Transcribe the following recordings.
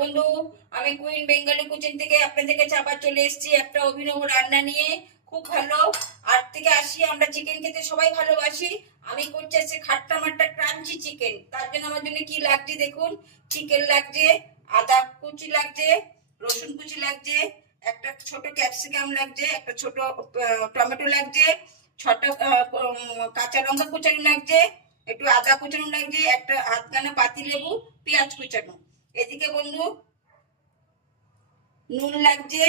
বন্ধু, আমি queen Bengali cuisine থেকে আপনাদেরকে চাপা চলে এসেছি একটা অভিনব রান্না নিয়ে। খুব ভালো। আট থেকে আসি, আমরা চিকেন খেতে সবাই ভালোবাসি। আমি করছি আজকে খাট্টা মাট্টা ক্রাঞ্চি চিকেন তার জন্য আমার জন্য কি লাগছে দেখুন? চিকেন লাগছে, আদা কুচি লাগছে, রসুন কুচি লাগছে, একটা ছোট ক্যাপসিকাম লাগছে, একটা ছোট টমেটো লাগছে, ছটা কাঁচা লঙ্কা কুচানো লাগছে, একটু আদা কুচানো লাগছে, একটা আধখানা পাতি লেবু পেঁয়াজ কুচানো। এদিকে বন্ধু, নুন লাগছে,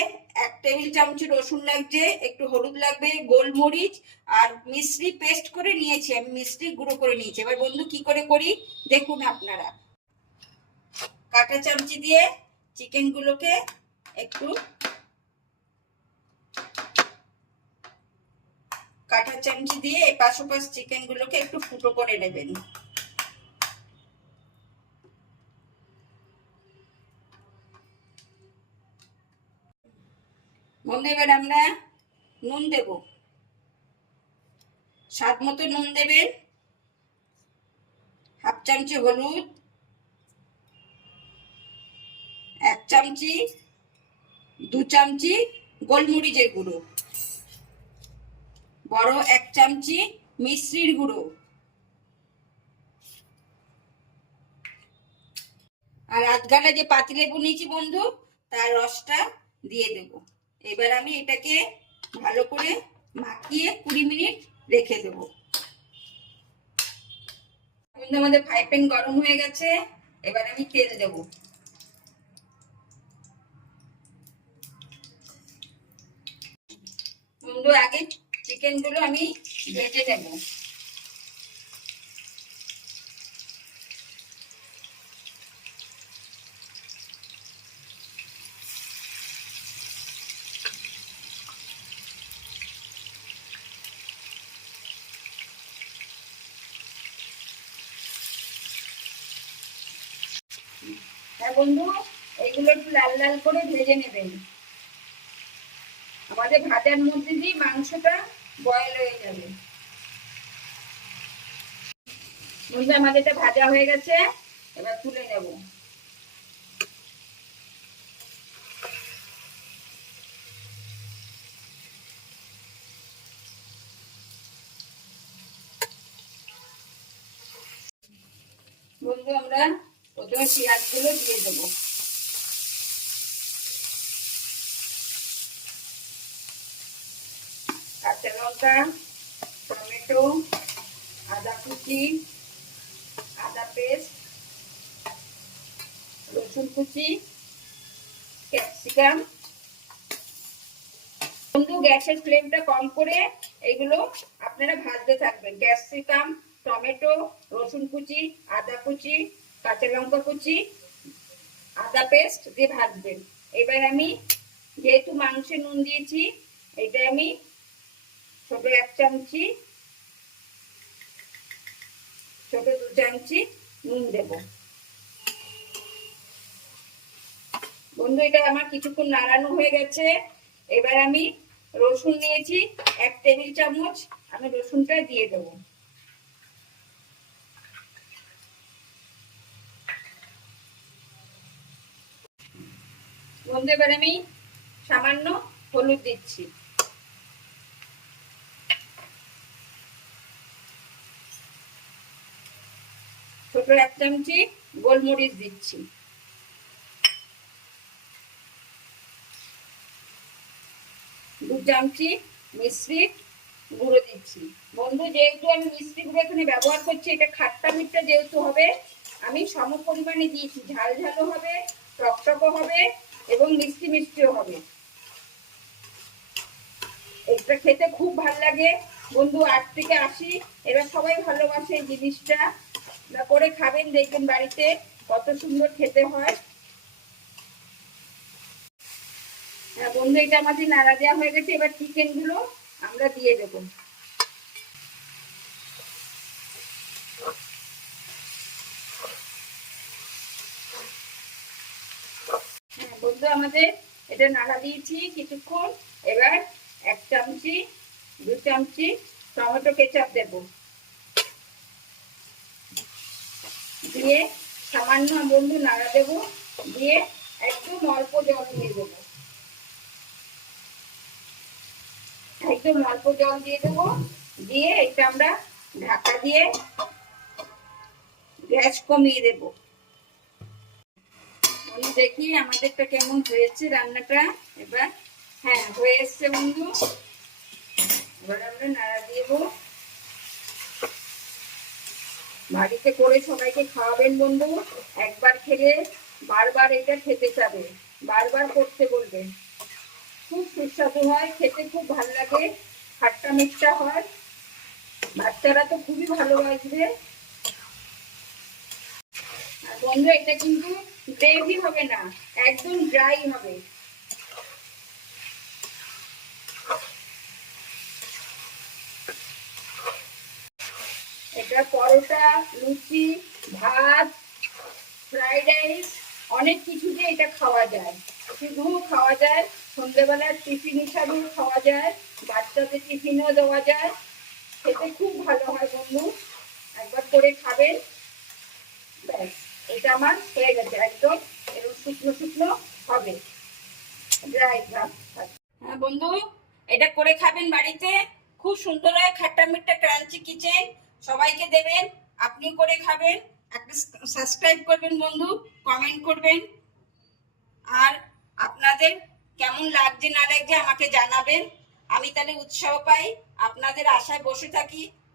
এক টেবিল চামচ রসুন লাগছে, একটু হলুদ লাগবে, গোলমরিচ আর মিশ্রি পেস্ট করে নিয়েছি আমি মিশ্রি গুঁড়ো করে নিয়েছি। এবার বন্ধু কি করে করি? দেখুন আপনারা। কাঁটা চামচি দিয়ে চিকেনগুলোকে একটু কাঁটা চামচি দিয়ে এই পাশোপাশ চিকেনগুলোকে একটু ফুটো করে নেবেন। বন্ধু এবার আমরা নুন দেব। স্বাদ মতো নুন দেবেন। হাফ চামচি হলুদ। এক চামচি, দু চামচি গোলমরিচের গুঁড়ো। বড় এক চামচি মিশ্রির গুঁড়ো। আর আধগালা যে পাতিলেবু নিয়েছি বন্ধু, তার রসটা দিয়ে দেব। এবার আমি এটাকে ভালো করে মাখিয়ে কুড়ি মিনিট রেখে দেব। বন্ধু আমাদের ফ্রাই প্যান গরম হয়ে গেছে, এবার আমি তেল দেব। বন্ধু, আগে চিকেনগুলো আমি ভেজে নেব হ্যাঁ বন্ধু, এগুলো একটু লাল লাল করে ভেজে নেবেন। আমাদের ভাজার মধ্যে দিয়ে মাংসটা বয়েল হয়ে যাবে। বন্ধু আমাদের এটা ভাজা হয়ে গেছে, এবার তুলে নেব। বন্ধু, আমরা প্রথমে পেঁয়াজগুলো দিয়ে দেবো। কাঁচা লঙ্কা, টমেটো, আদা কুচি, আদা পেস্ট, রসুন কুচি, ক্যাপসিকাম। বন্ধু গ্যাসের ফ্লেমটা কম করে এগুলো আপনারা ভাজতে থাকবেন। ক্যাপসিকাম, টমেটো, রসুন কুচি, আদা কুচি কাঁচা লঙ্কা কুচি, আদা পেস্ট দিয়ে ভাজবেন এবার আমি যেহেতু মাংসে নুন দিয়েছি এটা আমি ছোট এক চামচি, ছোট দু চামচি নুন দেব। বন্ধু, এটা আমার কিছুক্ষণ নাড়ানো হয়ে গেছে। এবার আমি রসুন নিয়েছি, এক টেবিল চামচ, আমি রসুনটা দিয়ে দেবো। বন্ধু এবার আমি সামান্য হলুদ দিচ্ছি। ছোট এক চামচি গোলমরিচ দিচ্ছি। দু চামচি মিশ্রি গুঁড়ো দিচ্ছি। বন্ধু, যেহেতু আমি মিষ্টি গুঁড়ো এখানে ব্যবহার করছি, এটা খাট্টা মিট্টা যেহেতু হবে, আমি সম পরিমাণে দিয়েছি ঝাল ঝালও হবে টকটকও হবে এবং মিষ্টি মিষ্টিও হবে। এটা খেতে খুব ভালো লাগে। বন্ধু আট থেকে আসি। এবার সবাই ভালোবাসে এই জিনিসটা। করে খাবেন, দেখবেন বাড়িতে কত সুন্দর খেতে হয়। হ্যাঁ বন্ধু, এটা আমাদের নাড়া দেওয়া হয়ে গেছে। এবার চিকেনগুলো আমরা দিয়ে দেব। হ্যাঁ আমাদের এটা নাড়া দিয়েছি কিছুক্ষণ। এবার এক চামচি, দু চামচি টমেটো কেচাপ দেব। দিয়ে সামান্য বন্ধু নাড়া দেব। দিয়ে একদম অল্প জল দিয়ে দেবো। একদম অল্প জল দিয়ে দেবো। দিয়ে এটা আমরা ঢাকা দিয়ে গ্যাস কমিয়ে দেব। দেখি আমাদেরটা কেমন হয়েছে রান্নাটা। এবার হ্যাঁ হয়ে এসছে বন্ধু। এবার আমরা নাড়া দেবো। বাড়িতে করে সবাইকে খাওয়াবেন বন্ধু। একবার খেলে বারবার এটা খেতে চাবে, বারবার করতে বলবে। খুব সুস্বাদু হয়, খেতে খুব ভালো লাগে খাট্টা মিষ্টা হয়। বাচ্চারা তো খুবই ভালোবাসবে। আর বন্ধু, এটা কিন্তু গ্রেভি হবে না, একদম ড্রাই হবে। এটা পরোটা, লুচি, ভাত, ফ্রাইড রাইস, অনেক কিছু দিয়ে এটা খাওয়া যায়। শুধু খাওয়া যায়, সন্ধ্যেবেলার টিফিন হিসাবেও খাওয়া যায়, বাচ্চাদের টিফিনও দেওয়া যায় খেতে খুব ভালো হয় বন্ধু একবার করে খাবেন ব্যাস এটা আমার হয়ে গেছে একদম শুকনো শুকনো হবে। ড্রাই হ্যাঁ বন্ধু, এটা করে খাবেন বাড়িতে। খুব সুন্দর হয়, খাট্টা মিট্টা ক্রাঞ্চি কিচেন। সবাইকে দেবেন, আপনিও করে খাবেন। একটা সাবস্ক্রাইব করবেন বন্ধু, কমেন্ট করবেন। আর আপনাদের কেমন লাগছে না লাগছে আমাকে জানাবেন। আমি তাহলে উৎসাহ পাই, আপনাদের আশায় বসে থাকি।